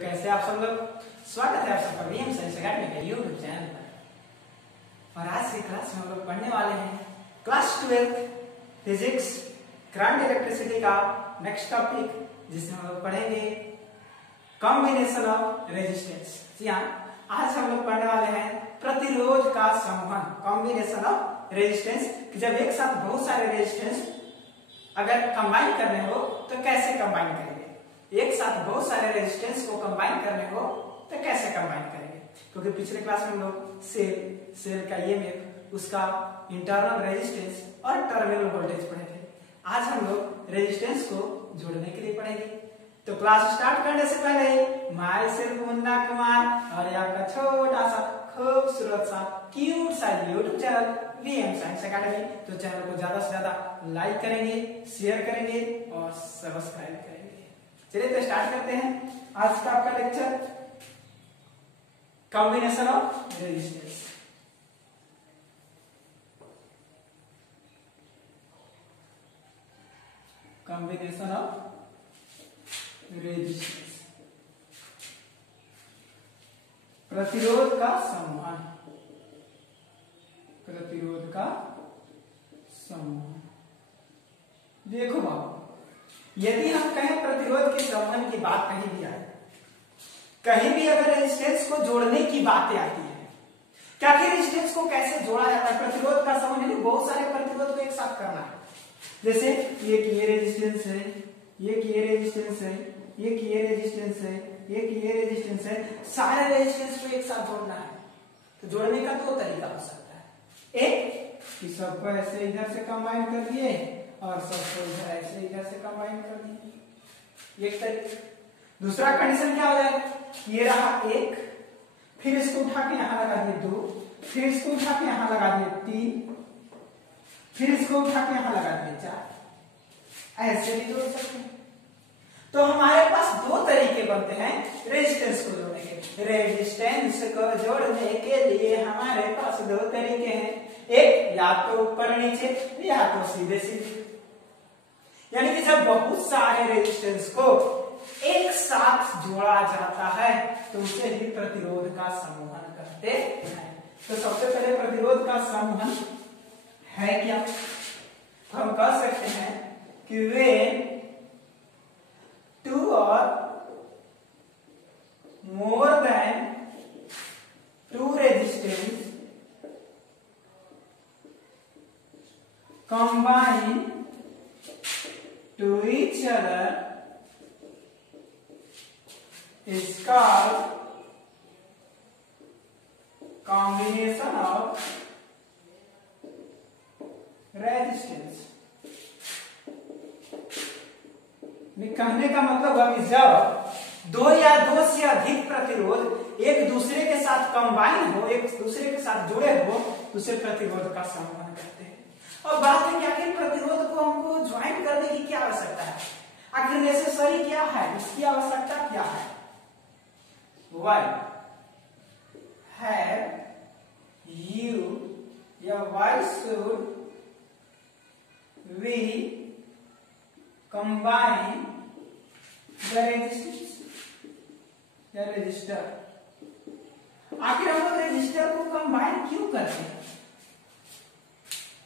कैसे आप सब लोग, स्वागत है आप सबका वीएम साइंस एकेडमी के यूट्यूब चैनल पर। और आज की क्लास में हम लोग पढ़ने वाले हैं क्लास 12 फिजिक्स करंट इलेक्ट्रिसिटी का नेक्स्ट टॉपिक, जिसमें हम लोग पढ़ेंगे कॉम्बिनेशन ऑफ रेजिस्टेंस। जी हाँ, आज हम लोग पढ़ने वाले हैं प्रतिरोध का संवहन, कॉम्बिनेशन ऑफ रेजिस्टेंस। जब एक साथ बहुत सारे रेजिस्टेंस अगर कंबाइन करने हो तो कैसे कंबाइन करेंगे, एक साथ बहुत सारे रेजिस्टेंस को कंबाइन करने हो तो कैसे कंबाइन करेंगे। क्योंकि पिछले क्लास में हम लोग सेल का ईएमएफ, उसका इंटरनल रेजिस्टेंस और टर्मिनल वोल्टेज पढ़े थे। आज हम लोग रेजिस्टेंस को जोड़ने के लिए पढ़ेंगे। तो क्लास स्टार्ट करने से पहले माय सेल्फ मुन्ना कुमार और आपका छोटा सा खूबसूरत सा क्यूट सा YouTube channel VM science academy, तो चैनल को ज्यादा से ज्यादा लाइक करेंगे, शेयर करेंगे और सब्सक्राइब करेंगे। चलिए तो स्टार्ट करते हैं आज का आपका lecture, combination of resistance. Combination of resistance, प्रतिरोध का संवहन, प्रतिरोध का संवहन। देखो बाबू, यदि हम कहें प्रतिरोध के संवहन की बात कहीं भी आए, कहीं भी अगर रेजिस्टेंस को जोड़ने की बातें आती है, क्या कि रेजिस्टेंस को कैसे जोड़ा जाता है, प्रतिरोध का संवहन यानी बहुत सारे प्रतिरोध को एक साथ करना है। जैसे ये रेजिस्टेंस है, ये रेजिस्टेंस है, ये रेजिस्टेंस है, ये रेजिस्टेंस है, सारे रेजिस्टेंस को एक साथ जोड़ना है। तो जोड़ने का दो तरीका हो सकता है, एक कि सबको ऐसे इधर से कंबाइन कर दिए और सबको इधर ऐसे इधर से कंबाइन कर दिए, एक तरीका। दूसरा कंडीशन क्या हो जाएगा, ये रहा एक, फिर इसको उठा के यहां लगा दिए दो, फिर इसको उठा के यहां लगा दिए तीन, फिर इसको उठा के यहां लगा दिए चार, ऐसे भी जोड़ सकते हैं। तो हमारे पास दो तरीके बनते हैं रेजिस्टेंस को जोड़ने के। रेजिस्टेंस को जोड़ने के लिए हमारे पास दो तरीके हैं, एक या तो ऊपर नीचे या तो सीधे सीधे। यानी कि जब बहुत सारे रेजिस्टेंस को एक साथ जोड़ा जाता है तो उसे ही प्रतिरोध का संवहन कहते हैं। तो सबसे पहले प्रतिरोध का संवहन है क्या, हम कह सकते हैं कि वे टू और more than two resistance combine to each other is called combination of resistance। कहने का मतलब है जब दो या दो से अधिक प्रतिरोध एक दूसरे के साथ कंबाइन हो, एक दूसरे के साथ जुड़े हो, तो उसे प्रतिरोध का संवहन कहते हैं। और बात है कि आखिर प्रतिरोध को हमको ज्वाइन करने की क्या आवश्यकता है, आखिर नेसेसरी क्या है, इसकी आवश्यकता क्या है। Why have you या why should we combine the resistance या रेजिस्टर। आखिर हम लोग रेजिस्टर को कंबाइन क्यों करते हैं,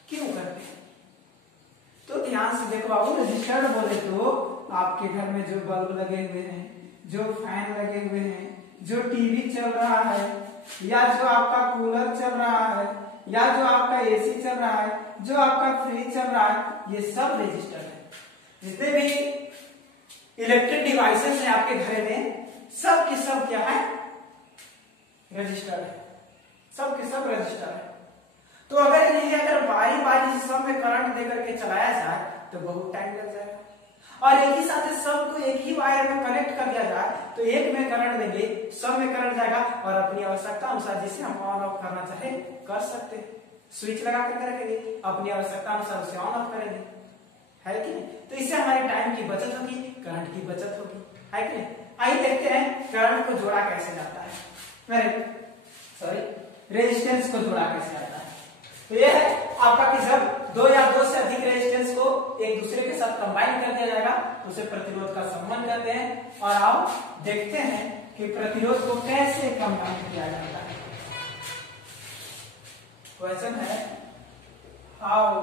क्यों करते हैं। तो ध्यान से देखो बाबू, रेजिस्टर बोले तो आपके घर में जो बल्ब लगे हुए हैं, जो फैन लगे हुए हैं, जो टीवी चल रहा है, या जो आपका कूलर चल रहा है, या जो आपका एसी चल रहा है, जो आपका फ्रिज चल रहा है, ये सब रेजिस्टर है। जितने भी इलेक्ट्रिक डिवाइसेस हैं आपके घर में, सब के सब क्या है, रजिस्टर है, सब के सब रजिस्टर है। तो अगर इन्हें अगर बारी बारी से सब में करंट देकर के चलाया जाए तो बहुत टाइम लग जाएगा, और एक ही साथ सबको एक ही वायर में कनेक्ट कर दिया जाए तो एक में करंट देंगे, सब में करंट जाएगा, और अपनी आवश्यकता अनुसार जिसे हम ऑन ऑफ करना चाहे कर सकते हैं। स्विच लगा करके रखेंगे, अपनी आवश्यकता अनुसार उसे ऑन ऑफ करेंगे, है कि नहीं। तो इससे हमारे टाइम की बचत होगी, करंट की बचत होगी, है कि नहीं। आइए देखते हैं करंट को जोड़ा कैसे जाता है, रेजिस्टेंस को जोड़ा कैसे जाता है। तो यह है आपका कि जब दो या दो से अधिक रेजिस्टेंस को एक दूसरे के साथ कंबाइन कर दिया जाएगा तो उसे प्रतिरोध का संवहन कहते हैं। और आप देखते हैं कि प्रतिरोध को कैसे कंबाइन किया जाता है। क्वेश्चन है how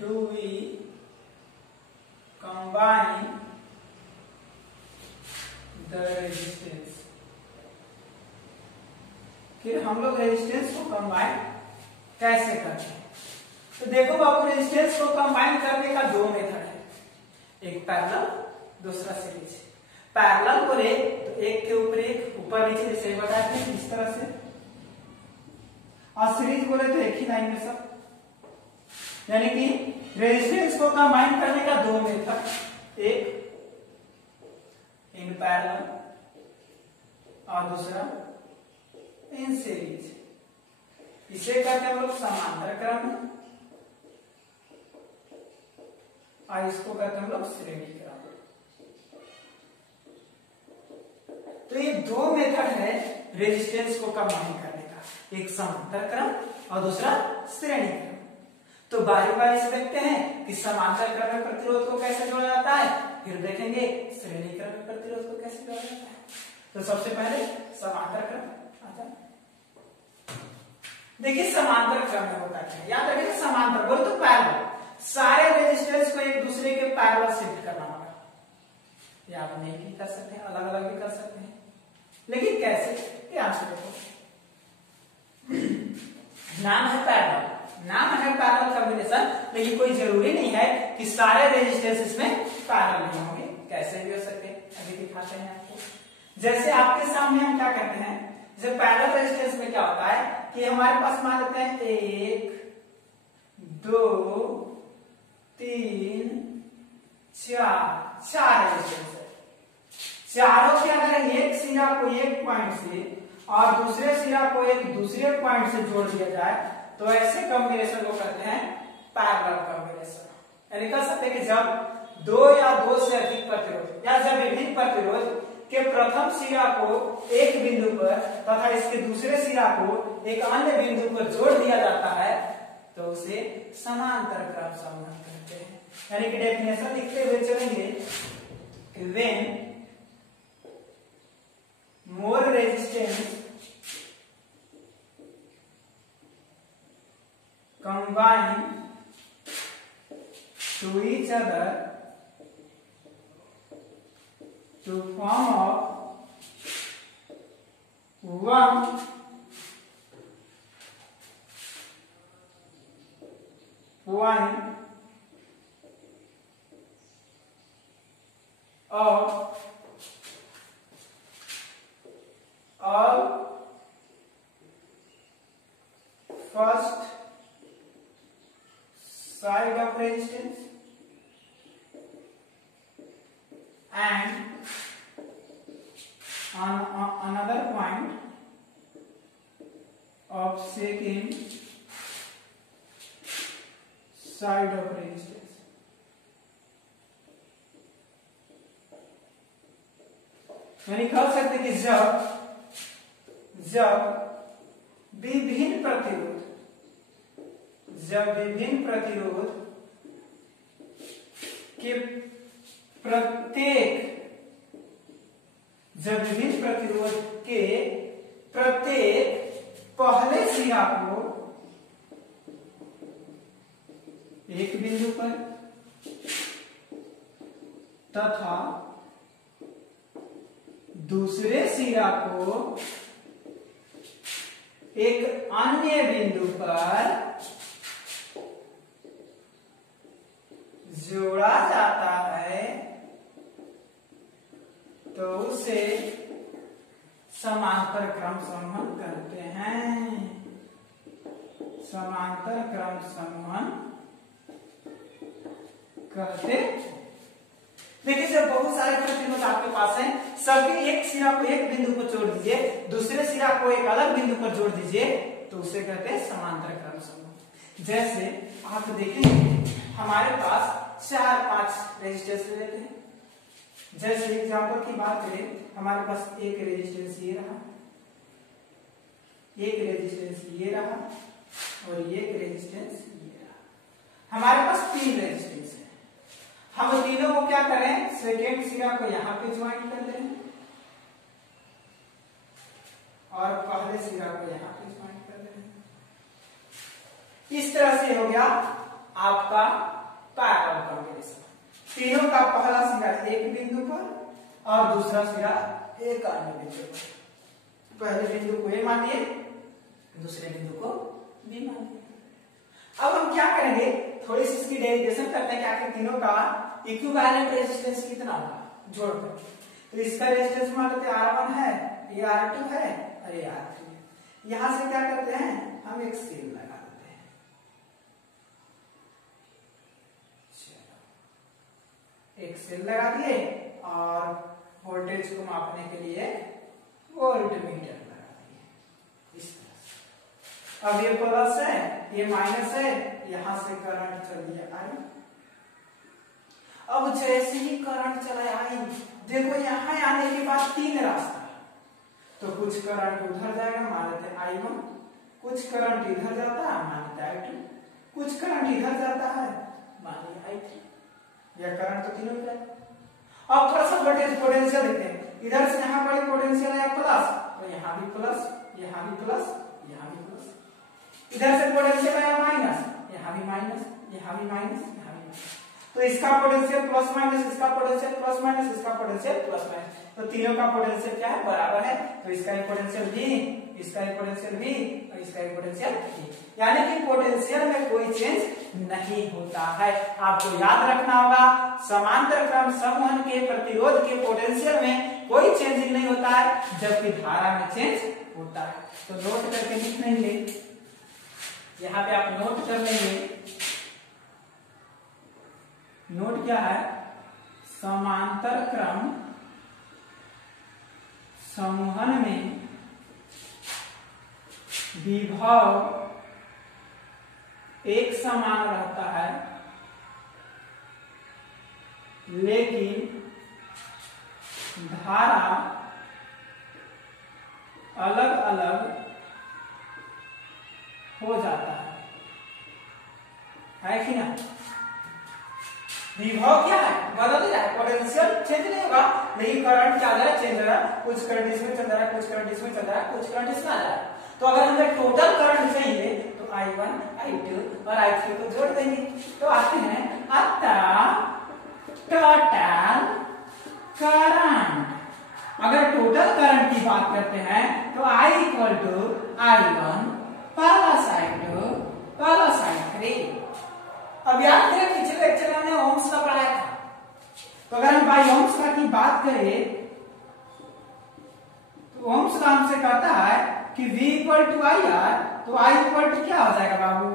do we combine the resistance. फिर हम लोग रेजिस्टेंस को कंबाइन कैसे करते हैं। तो देखो बाबू, रेजिस्टेंस को कंबाइन करने का दो मेथड है, एक पैरेलल, दूसरा सीरीज। पैरेलल बोले तो एक के ऊपर एक, ऊपर नीचे जैसे बताते हैं इस तरह से, और सीरीज बोले तो एक ही लाइन में सब। यानी कि रेजिस्टेंस को कंबाइन करने का दो मेथड, एक इन पैरेलल और दूसरा इन सीरीज। इसे कहते हैं हम लोग समांतर क्रम में, और इसको कहते हैं हम लोग श्रेणी क्रम। तो ये दो मेथड है रेजिस्टेंस को कंबाइन करने का, एक समांतर क्रम और दूसरा श्रेणी क्रम। तो बारी बारी से देखते हैं कि समांतर क्रम में प्रतिरोध को कैसे जोड़ा जाता है, फिर देखेंगे श्रेणी क्रम में प्रतिरोध को कैसे जोड़ा जाता है। तो सबसे पहले समांतर क्रम आता है। देखिए समांतर क्रम में होता है, याद रखिए समांतर बोले तो पैरेलल, सारे रेजिस्टेंस को एक दूसरे के पैरेलल शिफ्ट करना होगा। ये आप नहीं भी कर सकते हैं, अलग अलग भी कर सकते हैं, लेकिन कैसे ध्यान से देखो। नाम है पैरेलल, नाम है पैरेलल कॉम्बिनेशन, लेकिन कोई जरूरी नहीं है कि सारे रेजिस्टेंस इसमें पैरेलल नहीं होंगे, कैसे भी हो सकते हैं। अभी दिखाते हैं आपको। जैसे आपके सामने हम क्या करते हैं, जैसे पैरेलल रेजिस्टेंस में क्या होता है कि हमारे पास मान लेते हैं 1 2 3 4 रेजिस्टेंस है। चारों के अगर एक सिरा को एक पॉइंट से और दूसरे सिरा को एक दूसरे पॉइंट से जोड़ दिया जाए तो ऐसे कॉम्बिनेशन को कहते हैं पैरेलल कॉम्बिनेशन। यानी कह सकते हैं कि जब दो या दो से अधिक प्रतिरोध या जब विभिन्न प्रतिरोध के प्रथम सिरा को एक बिंदु पर तथा इसके दूसरे सिरा को एक अन्य बिंदु पर जोड़ दिया जाता है तो उसे समांतर क्रम संबंध कहते हैं। यानी कि डेफिनेशन लिखते हुए चलेंगे, when more resistance combine to each other to form one point of all first side of resistance and on another point of second side of resistance। यानी कह सकते कि जब विभिन्न प्रतिरोध के प्रत्येक पहले सिरा को एक बिंदु पर तथा दूसरे सिरा को एक अन्य बिंदु पर जोड़ा जाता है तो उसे समांतर क्रम संबंध कहते हैं। समांतर क्रम संबंध कहते। देखिए सर, बहुत सारे प्रतिरोध आपके पास हैं, सबके एक सिरा को एक बिंदु पर जोड़ दीजिए, दूसरे सिरा को एक अलग बिंदु पर जोड़ दीजिए तो उसे कहते हैं समांतर क्रम संबंध। जैसे आप देखेंगे हमारे पास 4-5 रेजिस्टेंस लेते हैं। जैसे एग्जांपल की बात करें, हमारे पास एक रेजिस्टेंस ये रहा, एक रेजिस्टेंस ये रहा और एक रेजिस्टेंस ये रहा। हमारे पास 3 रेजिस्टेंस है। हम तीनों को क्या करें, सेकेंड सिरा को यहाँ पे ज्वाइन कर दें और पहले सिरा को यहाँ पे ज्वाइन कर दें। इस तरह से हो गया आपका पैरेलल कॉम्बिनेशन। तीनों का पहला सिरा एक बिंदु पर और दूसरा सिरा एक अन्य बिंदु पर। पहले बिंदु को ए मानिए, दूसरे बिंदु को बी मानिए। अब हम क्या करेंगे, थोड़ी सी इसकी डेरिवेशन करते हैं कि आखिर तीनों का इक्विवेलेंट रेजिस्टेंस कितना होगा जोड़कर। तो इसका रेजिस्टेंस मान लेते हैं R1 है, ये R2 है और ये R3 है। यहां से क्या करते हैं, हम एक सेल लगा देते हैं। एक सेल लगा दिए और वोल्टेज को मापने के लिए वोल्टमीटर लगा दिए इस तरह से। अब ये प्लस है, ये माइनस है, यहां से करंट चल दिया आई। अब जैसे ही करंट चला आई, देखो यहां आने के बाद तीन रास्ता, तो कुछ करंट उधर जाएगा मान लेते हैं I1, कुछ करंट इधर जाता है मान लेते हैं I2, कुछ करंट इधर जाता है मान लीजिए I3। यह करंट तो तीनों जाएगा। अब थोड़ा सा वोल्टेज पोटेंशियल देखते हैं, इधर से यहाँ पर पोटेंशियल है प्लस, तो यहाँ भी प्लस, यहाँ भी प्लस, यहाँ भी प्लस। इधर से पोटेंशियल है माइनस, यहाँ भी माइनस, यहाँ भी माइनस, यहाँ भी माइनस। तो इसका पोटेंशियल प्लस माइनस, इसका पोटेंशियल प्लस माइनस, इसका पोटेंशियल प्लस माइनस, तो तीनों का पोटेंशियल क्या है, बराबर है। तो इसका एक पोटेंशियल भी, इसका एक पोटेंशियल भी और इसका एक पोटेंशियल भी, यानी कि पोटेंशियल में कोई चेंज नहीं होता है। आपको याद रखना होगा, समांतर क्रम समूहन के प्रतिरोध के पोटेंशियल में कोई चेंजिंग नहीं होता है, जबकि धारा में चेंज होता है। तो नोट करके लिख लेंगे, यहाँ पे आप नोट कर लेंगे। नोट क्या है, समांतर क्रम समूहन में विभव एक समान रहता है, लेकिन धारा अलग अलग हो जाता है कि ना। विभव क्या है, बदल रहा है, पोटेंशियल चेंज नहीं होगा, लेकिन करंट क्या जा रहा है, चेंज हो रहा है। कुछ करंट इसमें चल रहा है, कुछ करंट इसमें चल रहा है, कुछ करंट इसमें आ रहा है। तो अगर हमें टोटल करंट चाहिए तो I1, I2 और I3 को जोड़ देंगे, तो आते हैं अतः टोटल करंट। अगर टोटल करंट की बात करते हैं तो I equal to I1 plus I2 plus I3। अब याद करें पिछले लेक्चर में हमने ओम्स का पढ़ाया था, तो अगर हम बाई ओम्स का की बात करें तो ओम्स का हमसे कहता है कि V equal to I R, तो I इक्वल टू क्या हो जाएगा बाबू,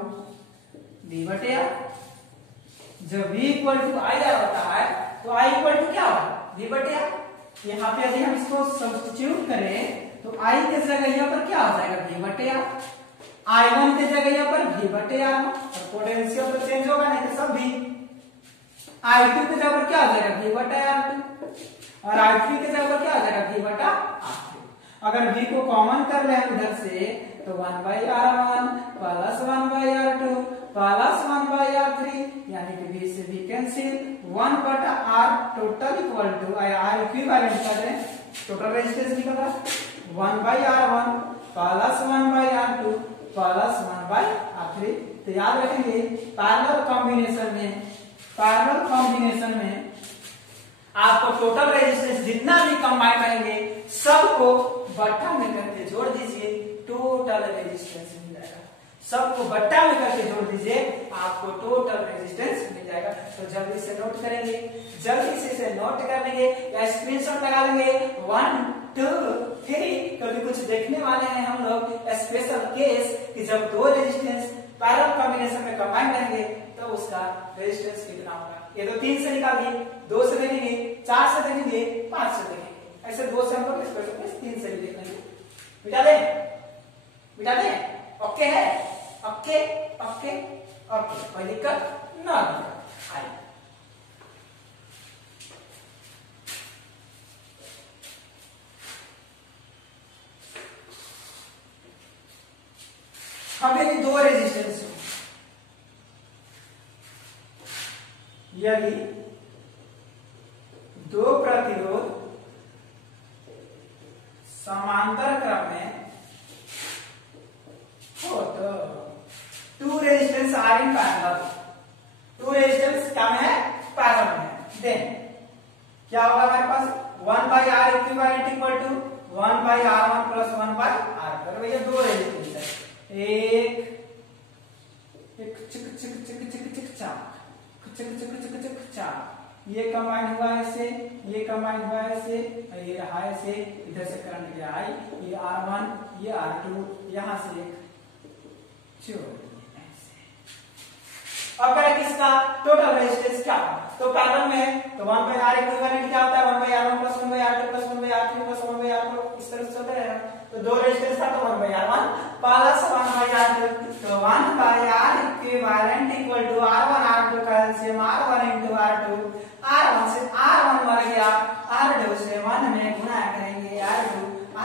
V बटे R। जब V equal to I R होता है तो I इक्वल टू क्या होगा, V बटे R। यहाँ पे यदि हम इसको सब्स्टिट्यूट करें तो I के जगह पर क्या हो जाएगा, V बटे R। I1 के जगह पर V बटे R, और पोटेंशियल तो चेंज होगा नहीं तो सब भी। I2 के जगह पर क्या हो जाएगा, V बटा R2, और I3 के जगह पर क्या हो जाएगा, V बटा R3। अगर V को कॉमन कर ले हम इधर से तो 1/R1 plus 1/R2 plus 1/R3, यानी कि V से V कैंसिल, 1 बटा R total equal to R equivalent कर रहे हैं, टोटल रेजिस्टेंस निकल रहा है 1/R1 plus 1/R2 plus 1/R3। तो याद रखेंगे पैरेलल कॉम्बिनेशन में आपको टोटल रेजिस्टेंस जितना भी कंबाइन करेंगे सबको बट्टा में करके जोड़ दीजिए, टोटल रेजिस्टेंस मिल जाएगा। सबको बट्टा में करके जोड़ दीजिए, आपको टोटल रेजिस्टेंस मिल जाएगा। तो जल्दी से नोट करेंगे, जल्दी से इसे नोट कर लेंगे या स्क्रीनशॉट लगा लेंगे 1 2 3। कभी कुछ देखने वाले हैं हम लोग स्पेशल केस कि जब दो रेजिस्टेंस पैरेलल कॉम्बिनेशन में कंबाइन रहेंगे तो उसका रेजिस्टेंस कितना होगा। ये तो 3 से निकालिए, 2 से देखेंगे, 4 से देखेंगे, 5 से देखेंगे, ऐसे 2 से हम लोग स्पेशल केस 3 से भी देख लेंगे। मिटा दें, ओके है, ओके ओके ओके, कोई दिक्कत ना आई। अब यदि दो रेजिस्टेंस हो, 1 दो प्रतिरोध समांतर क्रम में हो तो two resistance are in parallel, two resistance क्या में है, पैरेलल में, देन क्या होगा हमारे पास 1/R equivalent equal to 1/R1 plus 1/R2। भैया दो रेजिस्टेंस है, एक चिक चिक चिक चिक चिक चाक, चिक चिक चिक चिक चाक, ये कंबाइन हुआ ऐसे, ये कंबाइन हुआ ऐसे, ये रहा ऐसे, इधर से करंट गया आई, ये R1 ये R2, यहां से एक अब करें किसका टोटल रेजिस्टेंस क्या होगा, तो पैरेलल में है तो 1/R इक्विवेलेंट क्या होता है, 1/R1 plus 1/R2 plus 1/R3 plus 1/R4, इस तरह से चलते रहेगा। तो दो रेजिस्टेंस था तो 1/R1 प्लस 1/R2, तो 1/R equivalent equal to R1 R2 का LCM R1 into R2, R1 से R1 मर गया, R2 से 1 में गुणा करेंगे R2,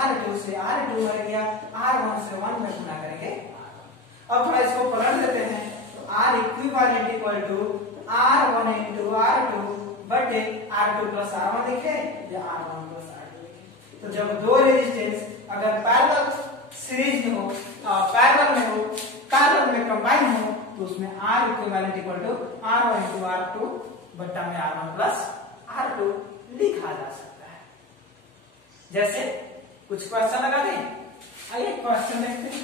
R2 से R2 मर गया, R1 से 1 में गुणा करेंगे। अब थोड़ा इसको पलट देते हैं, तो R equivalent equal to R1 into R2 बटे R2 प्लस R1 लिखे या R1 प्लस R2 लिखे। तो जब दो रेजिस्टेंस अगर पैरेलल सीरीज में हो, पैरेलल में हो, पैरेलल में कंबाइन हो, तो उसमें R equivalent equal to R1 into R2 बट्टा में R1 प्लस R2 लिखा जा सकता है। जैसे कुछ क्वेश्चन लगा दें, आइए क्वेश्चन देखते हैं।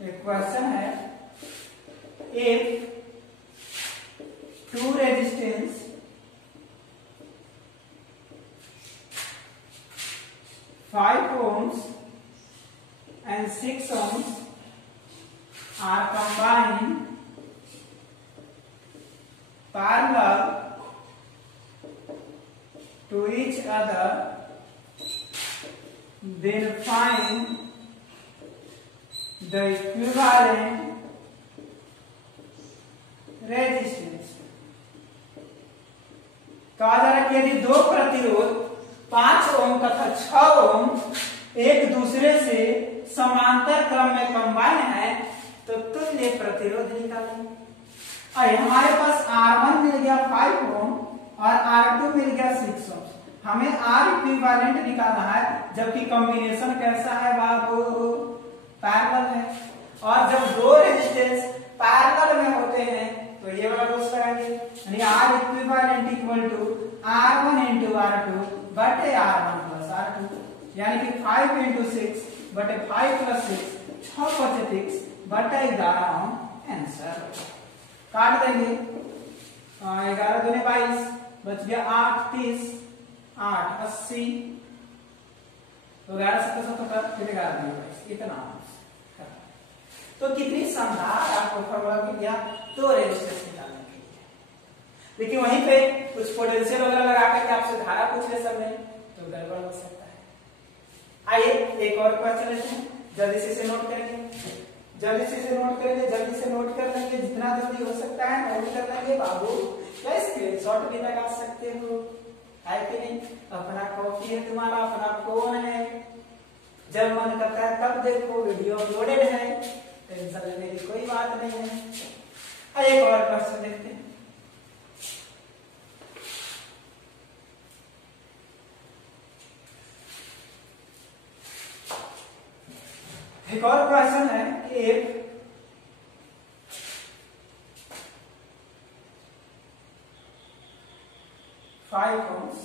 एक क्वेश्चन है, if two resistance (5 ohms and 6 ohms) are combined parallel to each other, then find the equivalent resistance. कहा जा रहा है कि यदि दो प्रतिरोध 5 ओम तथा 6 ओम एक दूसरे से समांतर क्रम में कंबाइन है तो तुल्य प्रतिरोध निकालें। अरे हमारे पास R1 मिल गया 5 ओम और R2 मिल गया 6 ओम, हमें R इक्विवेलेंट निकालना है, जबकि कॉम्बिनेशन कैसा है बाबू, पैरेलल है। और जब दो रेजिस्टेंस पैरेलल में होते हैं तो ये वाला रूल्स लगाएंगे, यानी R equivalent equal to R1 into R2 बटे R1 प्लस R2, यानी कि 5 into 6 बटे 5 प्लस 6, 6 बचे 6 बटे 11 आंसर काट देंगे। 11 दूने 22, बच गया 8 30, 8 80, तो 11 से 77, फिर 11 दूने 22, इतना। तो कितनी शानदार आपको फॉर्मूला मिल गया दो रेजिस्टेंस निकालने के लिए। लेकिन वहीं पे कुछ पोटेंशियल वगैरह लगा करके आपसे धारा पूछ ले सब नहीं तो गड़बड़ हो सकता है। आइए एक और क्वेश्चन लेते हैं, जल्दी से इसे नोट करेंगे, जल्दी से इसे नोट करेंगे, जल्दी से नोट कर लेंगे, जितना जल्दी हो सकता है नोट कर लेंगे बाबू, या स्क्रीनशॉट भी लगा सकते हो, है कि नहीं। अपना कॉपी है तुम्हारा, अपना फोन है, जब मन करता है तब देखो, वीडियो अपलोडेड है, टेंशन लेने की कोई बात नहीं है। एक और क्वेश्चन देखते हैं। एक और क्वेश्चन है कि एक 5 ohms,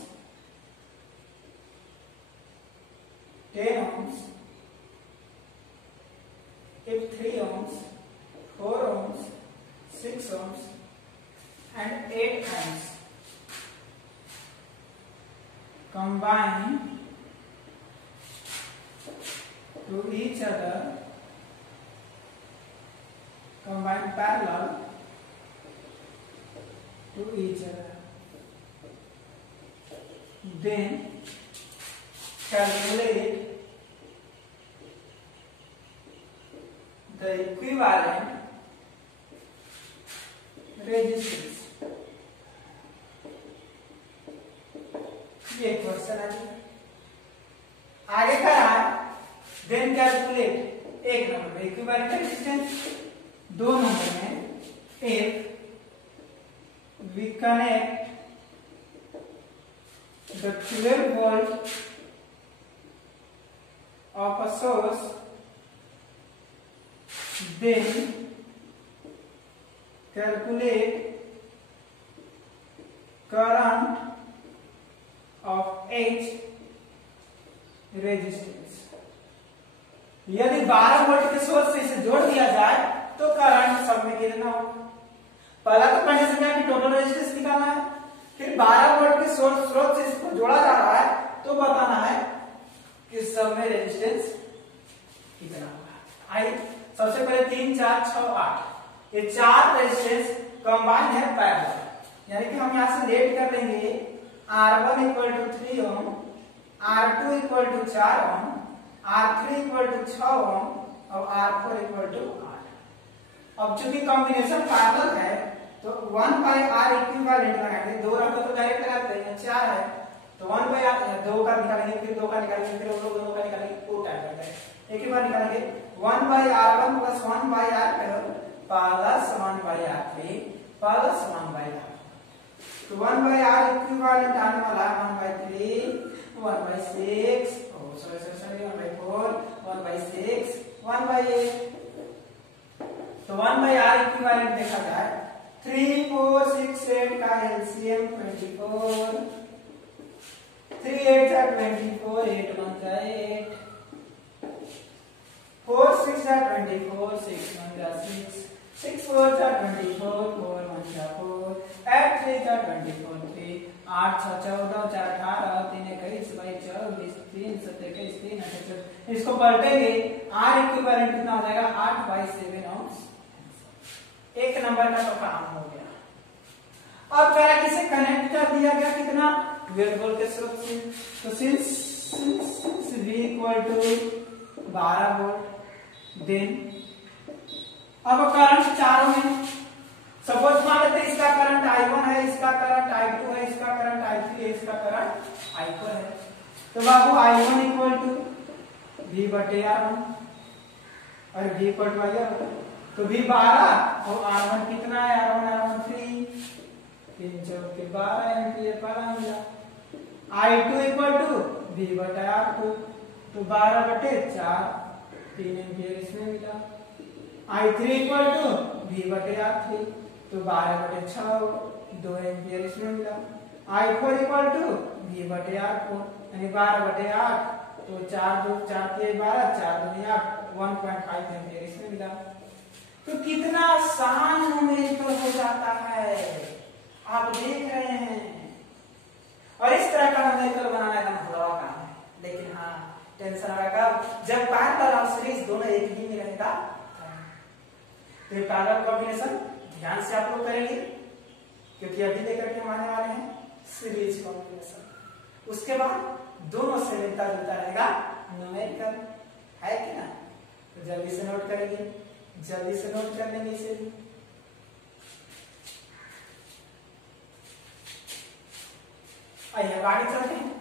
10 ohms, if 3 ohms, 4 ohms, 6 ohms and 8 ohms combine to each other, combine parallel to each other, then calculate the equivalent resistance। ये क्वेश्चन है, आगे का रहा है देन कैलकुलेट। एक नंबर में इक्विवेलेंट रेजिस्टेंस, दो नंबर में एक we connect the 12 volt of a source, then calculate current of H resistance. यदि 12 वोल्ट के सोर्स से इसे जोड़ दिया जाए तो करंट सब में कितना होगा? पहला तो कंडीशन क्या कि टोटल रेजिस्टेंस निकालना है, फिर 12 वोल्ट के स्रोत से इसको जोड़ा जा रहा है तो बताना है कि सब में रेजिस्टेंस कितना होगा। आइए सबसे पहले 3 4 6 8 ये 4 रेजिस्टेंस कंबाइन है पैरेलल, यानी कि हम यहां से लेट कर लेंगे R1 = 3 ओम, R2 = 4 ओम, R3 = 6 ओम और R4 = 8। अब चूंकि कॉम्बिनेशन पैरेलल है तो 1/R इक्विवेलेंट लगाएंगे, 2 रहता तो डायरेक्ट लगाते हैं, 4 है तो 1/R 2 का निकालेंगे, फिर 2 का निकालेंगे, फिर वो दोनों का निकालेंगे, 2 टाइम करते हैं, एक ही बार निकालेंगे। 1/R1 + 1/R2 plus 1/R3 plus 1/R। तो 1/R इक्विवेलेंट आने वाला 1/3 1/6 1/4 1/6 1/8। तो 1/R इक्विवेलेंट देखा जाए 3 4 6 8 का एलसीएम 24, 3 8 24, 8 1 8, 4 6 24, 6 1 6, 6 4 24, 4 1 4, 8 3 24, 3 8 6 14 4 18, 3 21 22 24, 3 7 21 3 8 14। इसको पलटेंगे R इक्विवेलेंट कितना हो जाएगा? 8/7 ओम। एक नंबर का तो काम हो गया। अब जरा किसे कनेक्ट कर दिया गया कितना? 12 वोल्ट के स्रोत से, तो सिंस V = 12 वोल्ट, देन अब करंट चारों में सपोज मान लेते हैं इसका करंट I1 है, इसका करंट I2 है, इसका करंट I3 है, इसका करंट I4 है। तो बाबू I1 = V/R1 और V = IR, तो V 12 और R1 कितना है? R1 3 3 4 के 12 एम्पीयर पारा मिला। I2 = V/R2, तो 12/4 3 एम्पीयर इसमें मिला। I3 = V/R3, तो 12/6 2 एम्पीयर इसमें मिला। I4 = V/R4 यानी 12/8, तो 4 2 4 3 12 4 2 8 1.5 एम्पीयर इसमें मिला। तो कितना आसान न्यूमेरिकल हो जाता है, आप देख रहे हैं। और इस तरह का न्यूमेरिकल बनाना एकदम थोड़ा काम है, लेकिन हाँ टेंशन आएगा जब पैरेलल और सीरीज दोनों एक ही में रहेगा। तो ये पैरेलल कॉम्बिनेशन ध्यान से आप लोग करेंगे, क्योंकि अभी लेकर के हम आने वाले हैं सीरीज कॉम्बिनेशन। उसके बाद दोनों से मिलता जुलता रहेगा न्यूमेरिकल, है कि ना? तो जल्दी से नोट करेंगे, जल्दी से नोट कर लेंगे इसे। आइए आगे चलते हैं।